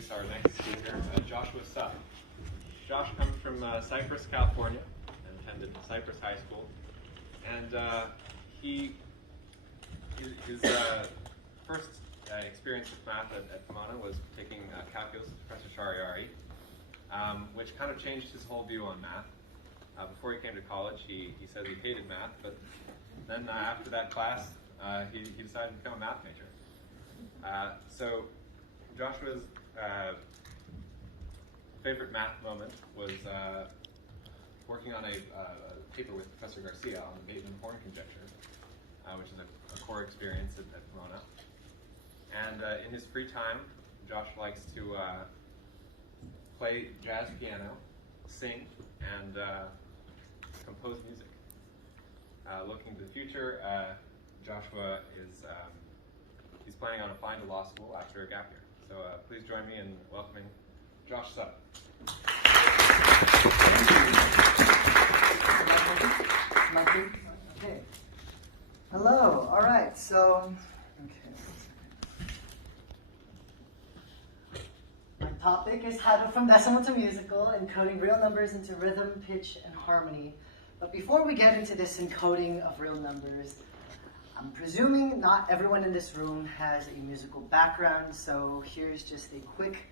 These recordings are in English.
introduce our next speaker, Joshua Supp. Josh comes from Cypress, California, and attended Cypress High School. And his first experience with math at Pomona was taking calculus with Professor Shariari, which kind of changed his whole view on math. Before he came to college, he said he hated math, but then after that class, he decided to become a math major. So Joshua's favorite math moment was working on a paper with Professor Garcia on the Bateman-Horn conjecture, which is a core experience at Pomona. And in his free time, Josh likes to play jazz piano, sing, and compose music. Looking to the future, Joshua is he's planning on applying to law school after a gap year. So please join me in welcoming Josh Supp. Okay. Hello. All right. So, my topic is how from decimal to musical, encoding real numbers into rhythm, pitch, and harmony. But before we get into this encoding of real numbers, I'm presuming not everyone in this room has a musical background, so here's just a quick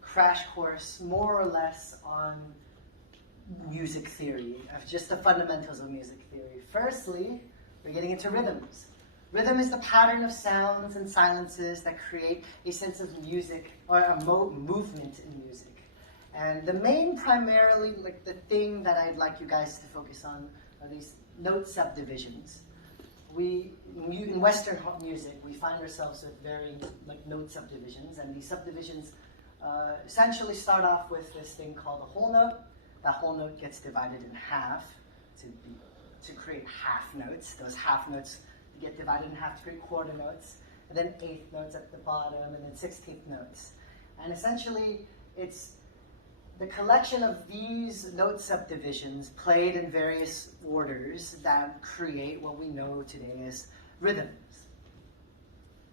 crash course, more or less, on music theory, of just the fundamentals of music theory. Firstly, we're getting into rhythms. Rhythm is the pattern of sounds and silences that create a sense of music, or a movement in music. And the main, primarily, like the thing that I'd like you guys to focus on are these note subdivisions. In Western music, we find ourselves with varying note subdivisions, and these subdivisions essentially start off with this thing called a whole note. That whole note gets divided in half to create half notes. Those half notes get divided in half to create quarter notes, and then eighth notes at the bottom, and then 16th notes. And essentially, it's the collection of these note subdivisions played in various orders that create what we know today as rhythms.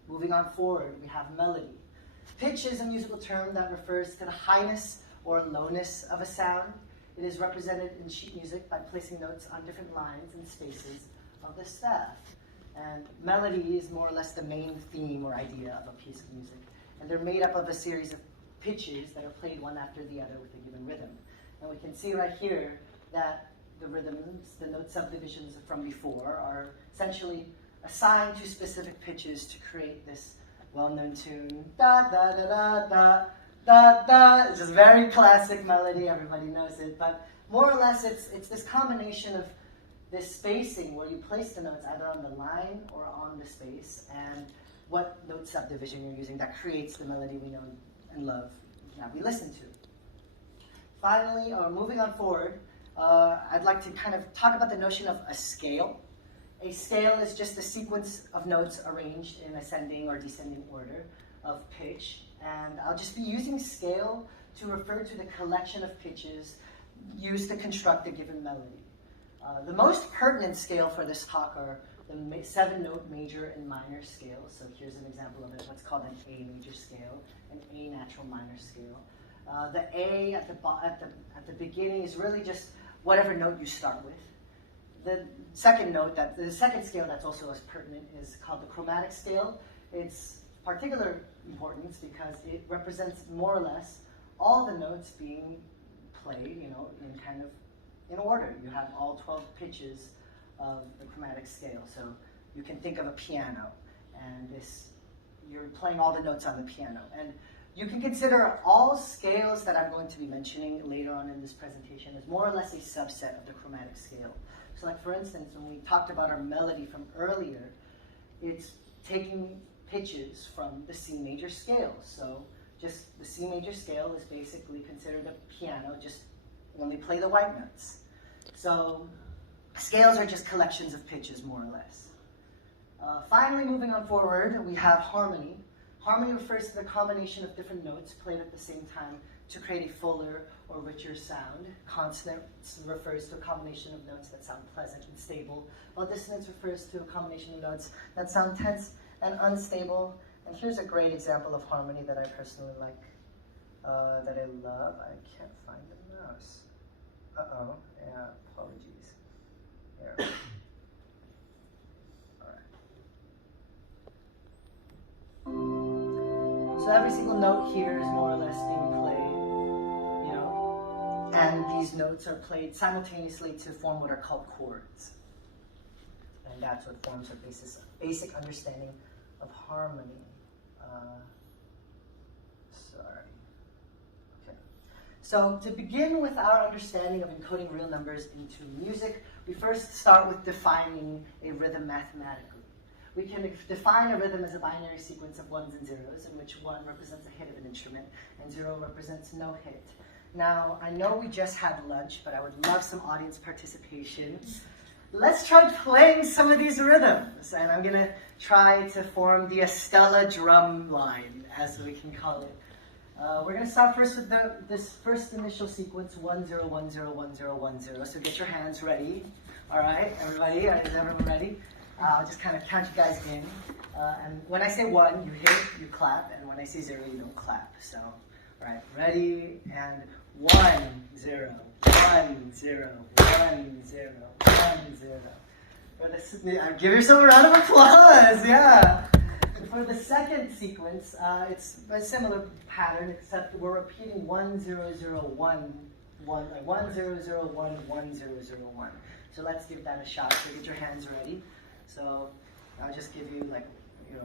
Moving on forward, we have melody. Pitch is a musical term that refers to the highness or lowness of a sound. It is represented in sheet music by placing notes on different lines and spaces of the staff. And melody is more or less the main theme or idea of a piece of music. And they're made up of a series of pitches that are played one after the other with a given rhythm. And we can see right here that the rhythms, the note subdivisions from before, are essentially assigned to specific pitches to create this well-known tune. Da da da da da da da. It's just a very classic melody, everybody knows it. But more or less, it's this combination of this spacing where you place the notes either on the line or on the space, and what note subdivision you're using that creates the melody we know and love that we listen to. Finally, or moving on forward, I'd like to kind of talk about the notion of a scale. A scale is just a sequence of notes arranged in ascending or descending order of pitch, and I'll just be using scale to refer to the collection of pitches used to construct a given melody. The most pertinent scale for this talk are the 7-note major and minor scales. So here's an example of it, what's called an A major scale, an A natural minor scale. The A at the beginning is really just whatever note you start with. The second scale that's also as pertinent is called the chromatic scale. It's particular importance because it represents more or less all the notes being played, in order. You have all 12 pitches of the chromatic scale. So you can think of a piano, and you're playing all the notes on the piano. And you can consider all scales that I'm going to be mentioning later on in this presentation as more or less a subset of the chromatic scale. So like for instance, when we talked about our melody from earlier, it's taking pitches from the C major scale. So just the C major scale is basically considered a piano, just only play the white notes. So scales are just collections of pitches, more or less. Finally, moving on forward, we have harmony. Harmony refers to the combination of different notes played at the same time to create a fuller or richer sound. Consonance refers to a combination of notes that sound pleasant and stable, while dissonance refers to a combination of notes that sound tense and unstable. And here's a great example of harmony that I personally like. that I love. I can't find the mouse. Uh-oh, yeah, apologies. Here. Alright. So every single note here is more or less being played, you know, and these notes are played simultaneously to form what are called chords. And that's what forms our basic understanding of harmony. So to begin with our understanding of encoding real numbers into music, we first start with defining a rhythm mathematically. We can define a rhythm as a binary sequence of ones and zeros, in which 1 represents a hit of an instrument and 0 represents no hit. Now, I know we just had lunch, but I would love some audience participation. Let's try playing some of these rhythms, and I'm going to try to form the Estella drum line, as we can call it. We're going to start first with this first initial sequence, 1, 0, 1, 0, 1, 0, 1, 0. So get your hands ready. All right, everybody, is everyone ready? I'll just kind of count you guys in. And when I say 1, you hit, you clap. And when I say 0, you don't clap. So, all right, ready? And 1, 0, 1, 0, 1, 0, 1, 0. Give yourself a round of applause, yeah. For the second sequence, it's a similar pattern, except we're repeating 1, 0, 0, 1, 1, like 1, 0, 0, 1, 1, 0, 0, 1. So let's give that a shot. So get your hands ready. So I'll just give you like,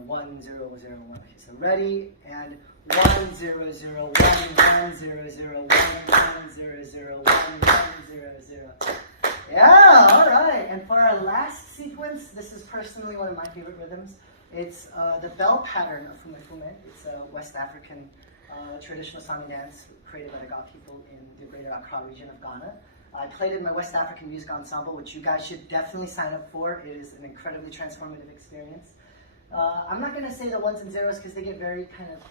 1, 0, 0, 1. Okay, so ready, and 1, 0, 0, 1, 1, 0, 0, 1, 1, 0, 0, 1, 1, 0, 0. Yeah, all right. And for our last sequence, this is personally one of my favorite rhythms. It's the bell pattern of Fume Fume. It's a West African traditional song and dance created by the Ga people in the greater Accra region of Ghana. I played in my West African music ensemble, which you guys should definitely sign up for. It is an incredibly transformative experience. I'm not going to say the ones and zeros because they get very kind of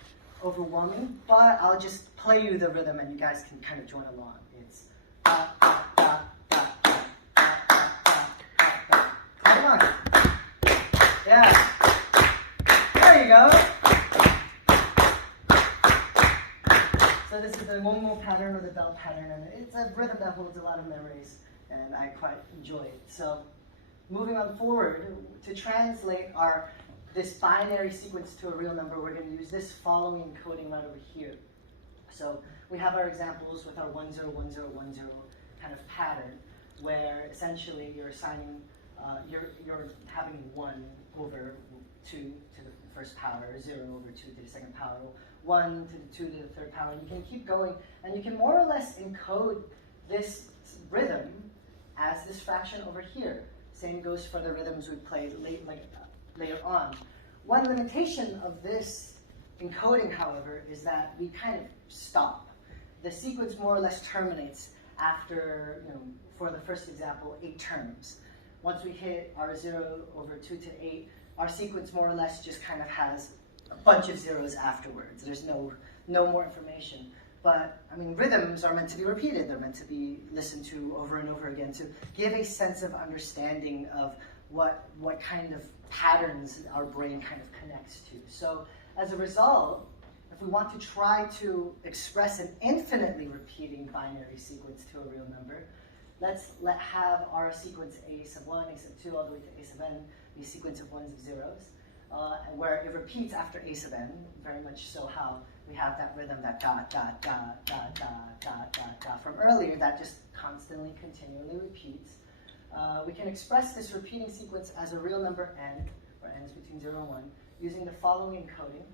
overwhelming, but I'll just play you the rhythm and you guys can kind of join along. It's da, da, da, da, da, da, da, da. Come on. Yeah. There you go. So this is the Momo pattern or the bell pattern, and it's a rhythm that holds a lot of memories, and I quite enjoy it. So moving on forward, to translate this binary sequence to a real number, we're going to use this following encoding right over here. So we have our examples with our 1, 0, 1, 0, 1, 0 kind of pattern, where essentially you're assigning, you're having 1 over 2 to the first power, 0 over 2 to the second power, 1 to the 2 to the third power, and you can keep going, and you can more or less encode this rhythm as this fraction over here. Same goes for the rhythms we played later on. One limitation of this encoding, however, is that we kind of stop. The sequence more or less terminates after, for the first example, 8 terms. Once we hit our 0 over 2 to 8, our sequence more or less just kind of has a bunch of zeros afterwards. There's no more information. But, rhythms are meant to be repeated. They're meant to be listened to over and over again to give a sense of understanding of what kind of patterns our brain kind of connects to. So, as a result, if we want to try to express an infinitely repeating binary sequence to a real number, let's have our sequence a sub 1, a sub 2, all the way to a sub n, be a sequence of ones and zeros, where it repeats after a sub n, very much so how we have that rhythm, that da, da, da, da, da, da, da, da from earlier, that just constantly, continually repeats. We can express this repeating sequence as a real number n, where n is between 0 and 1, using the following encoding.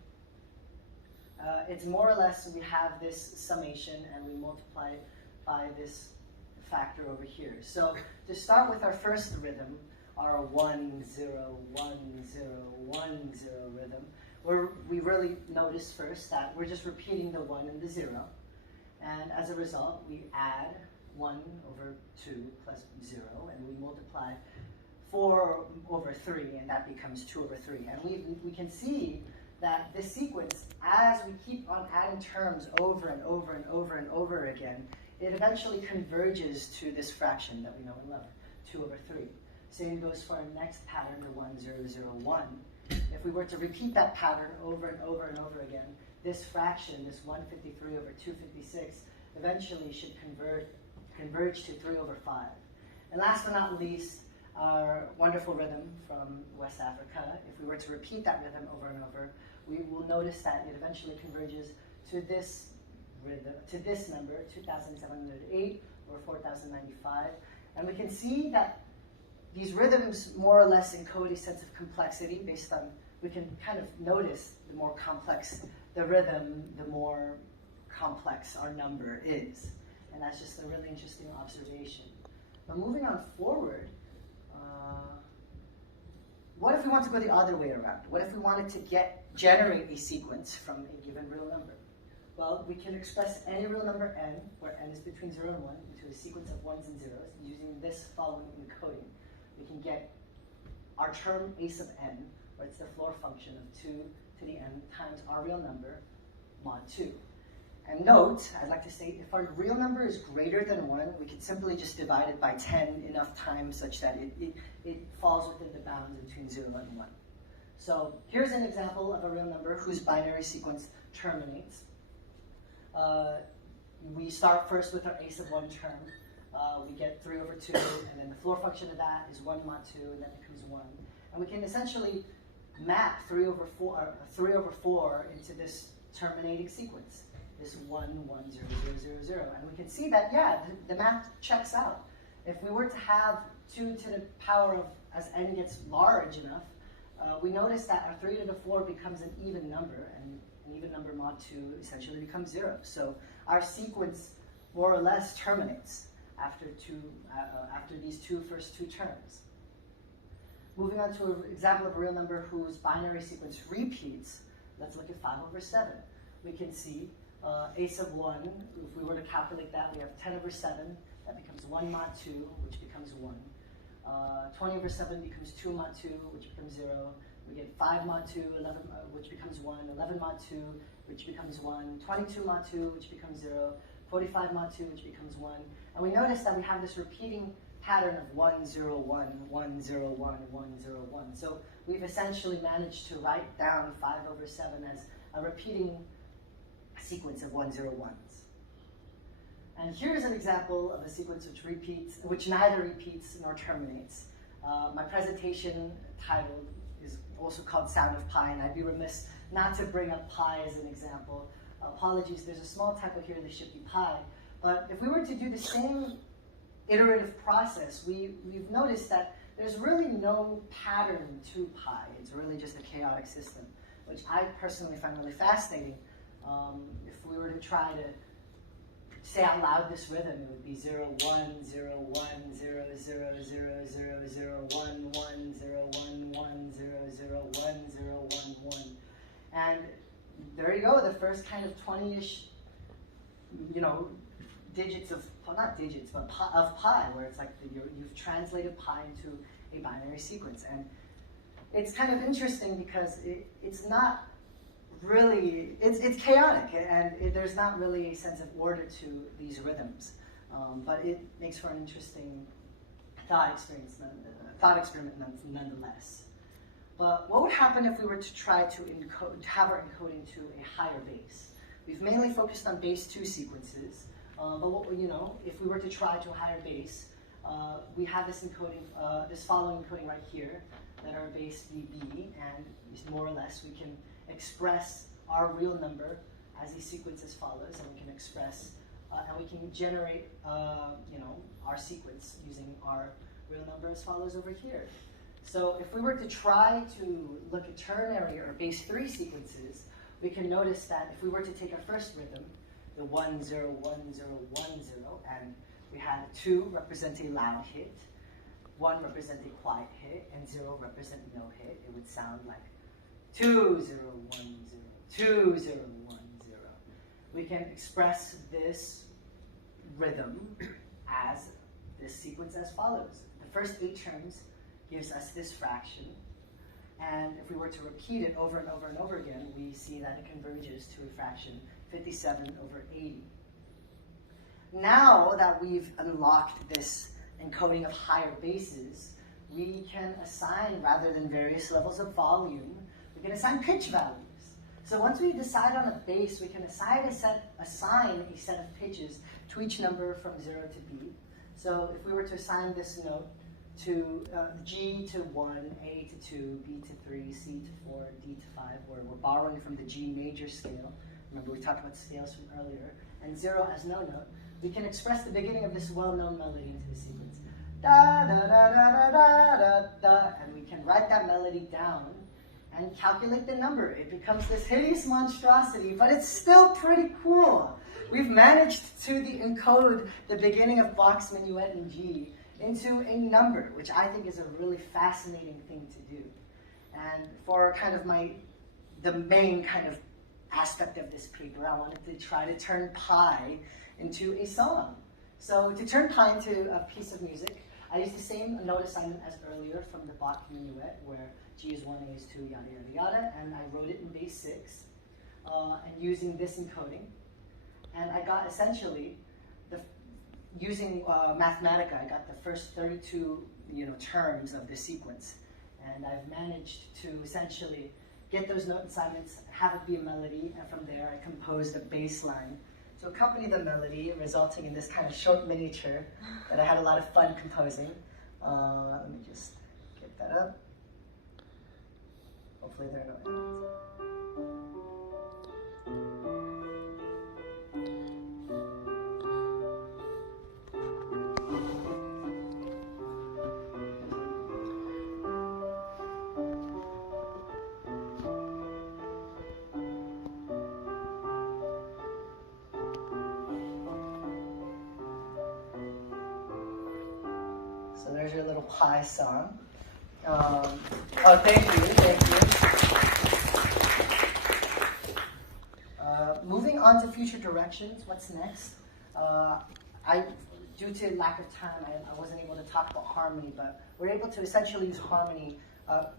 It's more or less, we have this summation and we multiply it by this factor over here. So to start with our first rhythm, our 1, 0, 1, 0, 1, 0 rhythm, where we really notice first that we're just repeating the 1 and the 0. And as a result, we add 1 over 2 plus 0, and we multiply 4 over 3, and that becomes 2 over 3. And we can see that this sequence, as we keep on adding terms over and over and over and over again, it eventually converges to this fraction that we know and love, 2 over 3. Same goes for our next pattern, the 1, 0, 0, 1. If we were to repeat that pattern over and over and over again, this fraction, this 153 over 256, eventually should converge to 3 over 5. And last but not least, our wonderful rhythm from West Africa. If we were to repeat that rhythm over and over, we will notice that it eventually converges to this rhythm, to this number, 2,708 or 4,095. And we can see that these rhythms more or less encode a sense of complexity based on, we can kind of notice the more complex the rhythm, the more complex our number is. And that's just a really interesting observation. But moving on forward, what if we want to go the other way around? What if we wanted to generate a sequence from a given real number? Well, we can express any real number n, where n is between 0 and 1, into a sequence of ones and zeros, using this following encoding. We can get our term a sub n, where it's the floor function of 2 to the n times our real number, mod 2. And note, I'd like to say, if our real number is greater than 1, we could simply just divide it by 10 enough times such that it falls within the bounds between 0 and 1. So here's an example of a real number whose binary sequence terminates. We start first with our a sub 1 term. We get 3 over 2, and then the floor function of that is 1 mod 2, and that becomes 1. And we can essentially map 3 over 4 into this terminating sequence. This 1, 1, 0, 0, 0, 0. And we can see that, yeah, the math checks out. If we were to have 2 to the power of, as n gets large enough, we notice that our 3 to the 4 becomes an even number, and an even number mod 2 essentially becomes 0. So our sequence more or less terminates after these first two terms. Moving on to an example of a real number whose binary sequence repeats, let's look at 5 over 7. We can see a sub 1, if we were to calculate that, we have 10 over 7, that becomes 1 mod 2, which becomes 1. 20 over 7 becomes 2 mod 2, which becomes 0. We get 5 mod 2, 11, which becomes 1, 11 mod 2, which becomes 1, 22 mod 2, which becomes 0, 45 mod 2, which becomes 1. And we notice that we have this repeating pattern of 1, 0, 1, 1, 0, 1, 1, 0, 1. So we've essentially managed to write down 5 over 7 as a repeating sequence of 1, 0, 1s. And here's an example of a sequence which neither repeats nor terminates. My presentation title is also called Sound of Pi, and I'd be remiss not to bring up pi as an example. Apologies, there's a small typo here, this should be pi. But if we were to do the same iterative process, we've noticed that there's really no pattern to pi. It's really just a chaotic system, which I personally find really fascinating. If we were to try to say out loud this rhythm, it would be 0, 1, 0, 1, 0, 0, 0, 0, 0, 1, 1, 0, 1, 1, 0, 0, 1, 0, 1, 1. And there you go, the first kind of 20-ish, digits of, well, not digits, but of pi, where it's like you've translated pi into a binary sequence. And it's kind of interesting because it's not really, it's chaotic, and there's not really a sense of order to these rhythms. But it makes for an interesting thought experiment nonetheless. But what would happen if we were to try to have our encoding to a higher base? We've mainly focused on base 2 sequences, but if we were to try to a higher base, we have this encoding, this following encoding right here, that our base be b, and more or less we can express our real number as a sequence as follows, and we can express, and we can generate, our sequence using our real number as follows over here. So if we were to try to look at ternary or base 3 sequences, we can notice that if we were to take our first rhythm, the 1, 0, 1, 0, 1, 0, and we had 2 represent a loud hit, 1 represent a quiet hit, and 0 represent no hit, it would sound like 2, 0, 1, 0, 2, 0, 1, 0. We can express this rhythm as this sequence as follows. The first 8 terms gives us this fraction, and if we were to repeat it over and over and over again, we see that it converges to a fraction 57 over 80. Now that we've unlocked this encoding of higher bases, we can assign, rather than various levels of volume, we can assign pitch values. So once we decide on a base, we can assign a set of pitches to each number from 0 to B. So if we were to assign this note to G to 1, A to 2, B to 3, C to 4, D to 5, where we're borrowing from the G major scale. Remember we talked about scales from earlier. And 0 as no note. We can express the beginning of this well-known melody into the sequence. Da, da, da, da, da, da, da, da. And we can write that melody down and calculate the number. It becomes this hideous monstrosity, but it's still pretty cool. We've managed to encode the beginning of Bach's Minuet in G into a number, which I think is a really fascinating thing to do. And for kind of the main kind of aspect of this paper, I wanted to try to turn pi into a song. So to turn pi into a piece of music, I used the same note assignment as earlier from the Bach Minuet, where G is 1, A is 2, yada, yada, yada, and I wrote it in base 6, and using this encoding. And I got essentially, using Mathematica, I got the first 32 terms of the sequence. And I've managed to essentially get those note assignments, have it be a melody, and from there I composed a bass line to accompany the melody, resulting in this kind of short miniature that I had a lot of fun composing. Let me just get that up. Hopefully there are no ends. So there's your little pi song. Oh, thank you. Moving on to future directions, what's next? Due to lack of time, I wasn't able to talk about harmony, but we're able to essentially use harmony,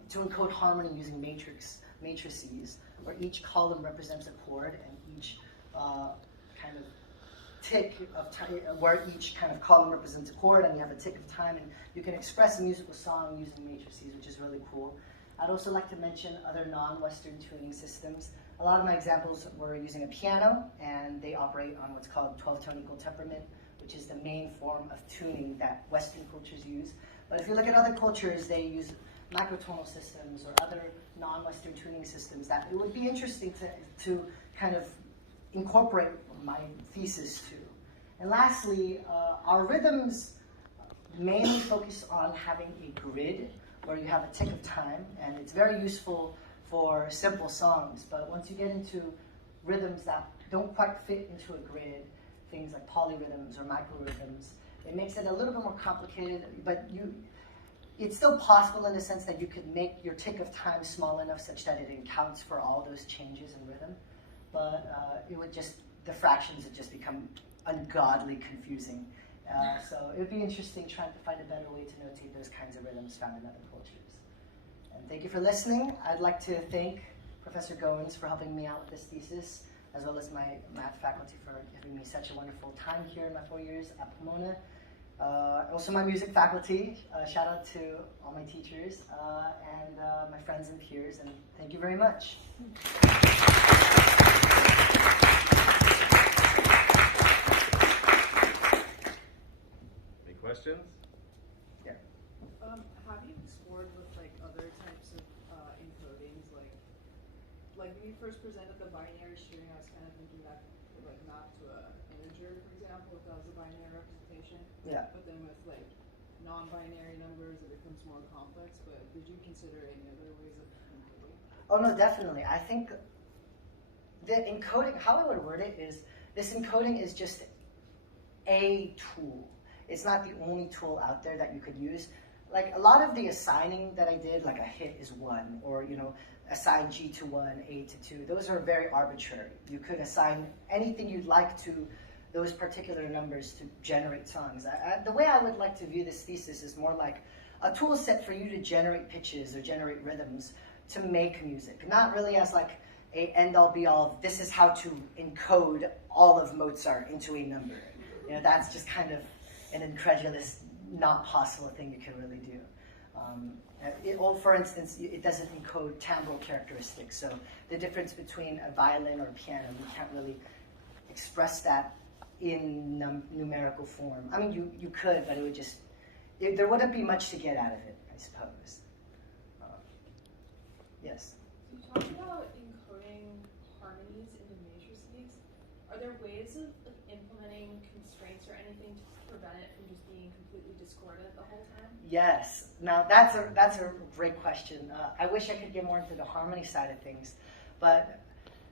to encode harmony using matrices, where each column represents a chord and each kind of tick of time, where each kind of column represents a chord, and you have a tick of time, and you can express a musical song using matrices, which is really cool. I'd also like to mention other non-Western tuning systems. A lot of my examples were using a piano, and they operate on what's called 12-tone equal temperament, which is the main form of tuning that Western cultures use. But if you look at other cultures, they use microtonal systems or other non-Western tuning systems that it would be interesting to kind of incorporate my thesis to. And lastly, our rhythms mainly focus on having a grid where you have a tick of time, and it's very useful for simple songs. But once you get into rhythms that don't quite fit into a grid, things like polyrhythms or microrhythms, it makes it a little bit more complicated, but it's still possible in the sense that you could make your tick of time small enough such that it accounts for all those changes in rhythm. But the fractions would just become ungodly confusing. So it would be interesting trying to find a better way to notate those kinds of rhythms found in other cultures. And thank you for listening. I'd like to thank Professor Goins for helping me out with this thesis, as well as my math faculty for giving me such a wonderful time here in my 4 years at Pomona. Also my music faculty, shout out to all my teachers and my friends and peers, and thank you very much. Any questions? Yeah. Have you explored with like other types of encodings, like when you first presented the binary string, I was kind of thinking that would like map to an integer, for example, if that was a binary representation. Yeah. But then with like non-binary numbers, it becomes more complex. But did you consider any other ways of encoding? Oh no, definitely. I think the encoding, how I would word it is, this encoding is just a tool. It's not the only tool out there that you could use. Like a lot of the assigning that I did, like a hit is 1, or assign G to 1, A to 2, those are very arbitrary. You could assign anything you'd like to those particular numbers to generate songs. The way I would like to view this thesis is more like a tool set for you to generate pitches or generate rhythms to make music. Not really as like a end-all be-all, this is how to encode all of Mozart into a number. That's just kind of an incredulous, not possible thing you can really do. For instance, it doesn't encode timbral characteristics. So the difference between a violin or a piano, you can't really express that in numerical form. I mean, you could, but it would just, there wouldn't be much to get out of it, I suppose. Yes? You talked about encoding harmonies into matrices. Are there ways of implementing constraints or anything to prevent it from just being completely discordant the whole time? Yes. Now that's a great question. I wish I could get more into the harmony side of things, but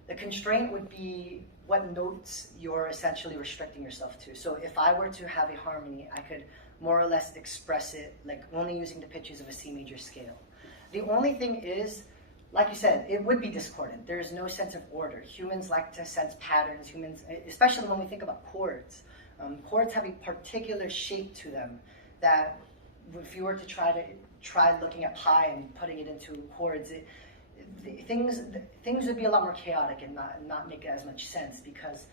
the constraint would be what notes you're essentially restricting yourself to. So if I were to have a harmony, I could more or less express it like only using the pitches of a C major scale. The only thing is, like you said, it would be discordant. There is no sense of order. Humans like to sense patterns. Humans, especially when we think about chords, chords have a particular shape to them that if you were to try looking at pi and putting it into chords, things would be a lot more chaotic and not make as much sense because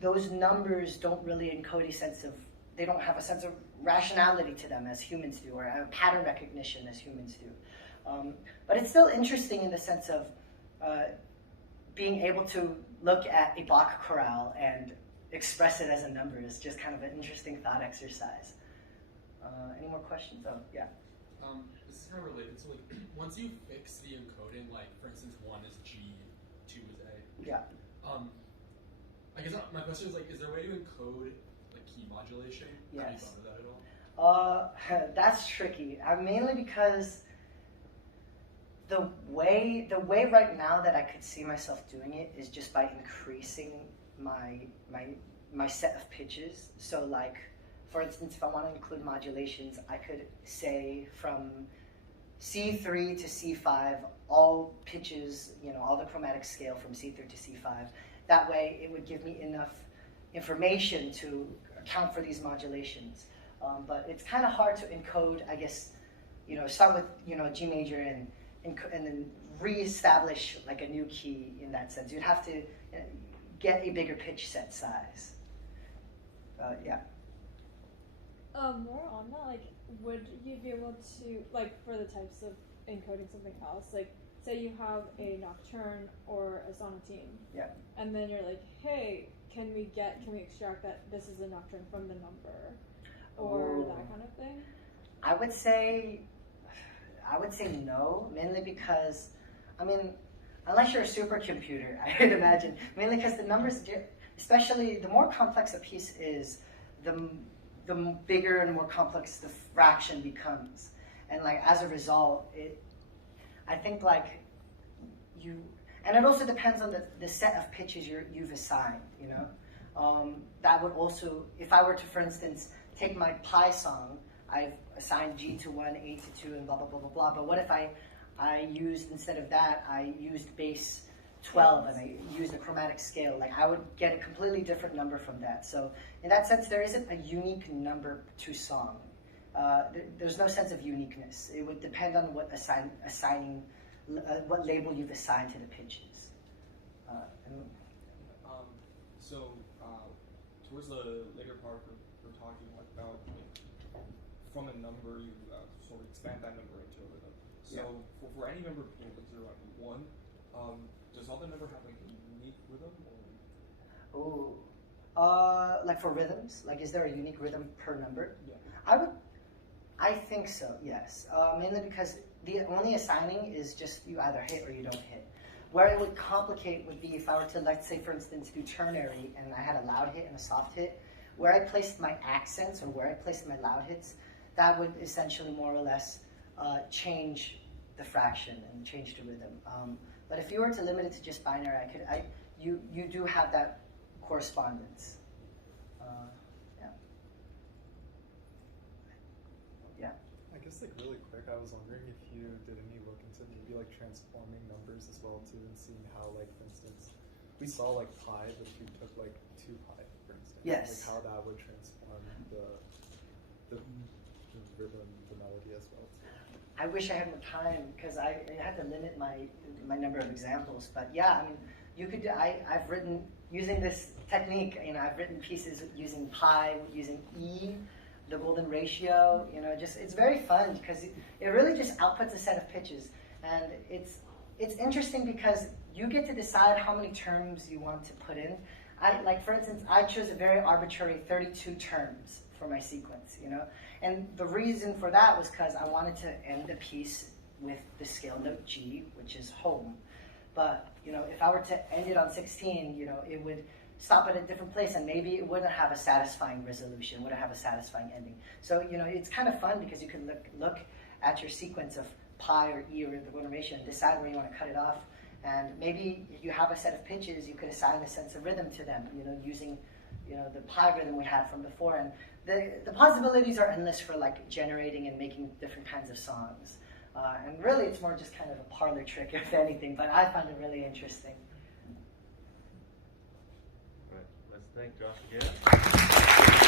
those numbers don't really encode a sense of, they don't have a sense of rationality to them as humans do, or a pattern recognition as humans do. But it's still interesting in the sense of being able to look at a Bach chorale and express it as a number is just kind of an interesting thought exercise. Any more questions? Oh, yeah. This is kind of related. So, like, once you fix the encoding, like, for instance, 1 is G, 2 is A. Yeah. I guess my question is, like, is there a way to encode, like, key modulation? Yes. Have you thought of that at all? That's tricky. Mainly because the way right now that I could see myself doing it is just by increasing my set of pitches. So, like, for instance, if I want to include modulations, I could say from C3 to C5, all pitches, all the chromatic scale from C3 to C5. That way, it would give me enough information to account for these modulations. But it's kind of hard to encode, I guess, start with, G major and then reestablish like a new key in that sense. You'd have to get a bigger pitch set size. Yeah. More on that, like, would you be able to, like, for the types of encoding something else, like, say you have a nocturne or a sonatine, yeah, and then you're like, hey, can we extract that this is a nocturne from the number, or that kind of thing? I would say no, mainly because, I mean, unless you're a supercomputer, I would imagine, mainly because the numbers, especially the more complex a piece is, the bigger and more complex the fraction becomes. And like as a result, I think like and it also depends on the set of pitches you've assigned, that would also, if I were to, for instance, take my pi song, I've assigned G to 1, A to 2, and blah, blah, blah, blah, blah. But what if I used, instead of that, I used bass 12 and I used a chromatic scale? Like I would get a completely different number from that. So in that sense, there isn't a unique number to song. There's no sense of uniqueness. It would depend on what what label you've assigned to the pitches. Towards the later part, we're talking about from a number, you sort of expand that number into a rhythm. So for any number between 0 and 1, does all the number have like a unique rhythm? Like for rhythms, like is there a unique rhythm per number? Yeah. I think so, yes. Mainly because the only assigning is just you either hit or you don't hit. Where it would complicate would be if I were to, let's say, for instance, do ternary and I had a loud hit and a soft hit, where I placed my accents or where I placed my loud hits, that would essentially more or less change the fraction and change the rhythm. But if you were to limit it to just binary, you do have that correspondence. I guess like really quick, I was wondering if you did any look into maybe like transforming numbers as well too, and seeing how, like, for instance, we saw like pi, but if you took like 2 pi, for instance, Yes. like how that would transform the rhythm, the melody as well too. I wish I had more time because I had to limit my number of examples. But yeah, I mean, you could. I've written using this technique. I've written pieces using pi, using E, the golden ratio. You know, just it's very fun because it really just outputs a set of pitches, and it's interesting because you get to decide how many terms you want to put in. Like for instance, I chose a very arbitrary 32 terms for my sequence, you know, and the reason for that was because I wanted to end the piece with the scale note G, which is home. But you know, if I were to end it on 16, you know, it would stop at a different place, and maybe it wouldn't have a satisfying resolution, wouldn't have a satisfying ending. So you know, it's kind of fun because you can look at your sequence of pi or e or the golden ratio and decide where you want to cut it off. And maybe you have a set of pitches, you could assign a sense of rhythm to them, you know, using, you know, the pi rhythm we had from before. And the possibilities are endless for like generating and making different kinds of songs. And really it's more just kind of a parlor trick, if anything, but I find it really interesting. Right. Let's thank Josh again.